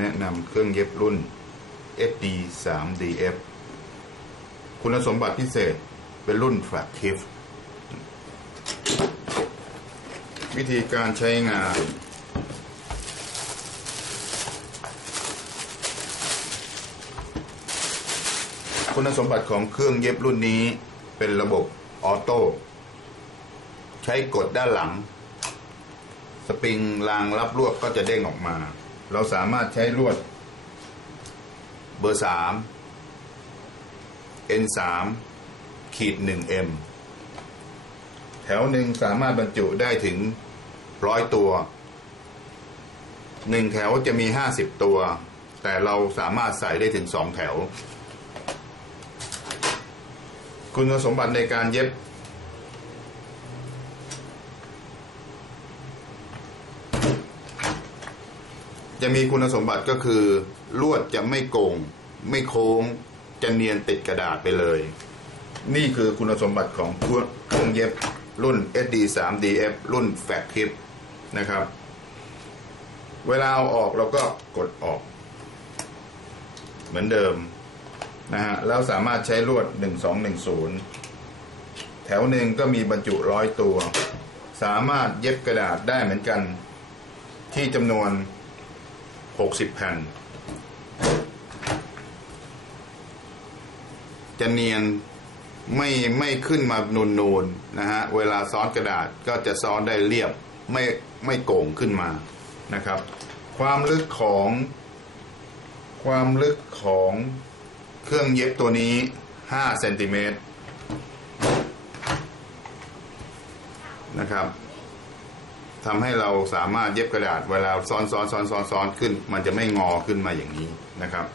แนะนำเครื่องเย็บรุ่น SD 3 DF คุณสมบัติพิเศษเป็นรุ่น f l a g s h i f วิธีการใช้งาน คุณสมบัติของเครื่องเย็บรุ่นนี้เป็นระบบออโต้ใช้กดด้านหลัง สปริงรางรับลวดก็จะเด้งออกมา เราสามารถใช้ลวด เบอร์สาม N สามขีดหนึ่ง M แถวหนึ่งสามารถบรรจุได้ถึงร้อยตัวหนึ่งแถวจะมีห้าสิบตัว แต่เราสามารถใส่ได้ถึงสองแถว คุณสมบัติในการเย็บ จะมีคุณสมบัติก็คือ ลวดจะไม่โกง ไม่โค้ง จะเนียนติดกระดาษไปเลย นี่คือคุณสมบัติของเครื่องเย็บรุ่น SD 3 DF รุ่น f a c t i p นะครับ เวลาเอาออกเราก็กดออก เหมือนเดิมนะฮะแล้วสามารถใช้ลวด 1210 แถวหนึ่งก็มีบรรจุร้อยตัว สามารถเย็บกระดาษได้เหมือนกันที่จำนวน 60แผ่น จะเนียนไม่ไม่ขึ้นมานูนๆนนะฮะ เวลาซ้อนกระดาษก็จะซ้อนได้เรียบไม่ไม่โก่งขึ้นมานะครับ ความลึกของ ความลึกของเครื่องเย็บตัวนี้5เซนติเมตรนะครับ ทำให้เราสามารถเย็บกระดาษเวลาซ้อนซ้อนซ้อนซ้อนซ้อนขึ้น มันจะไม่งอขึ้นมาอย่างนี้นะครับ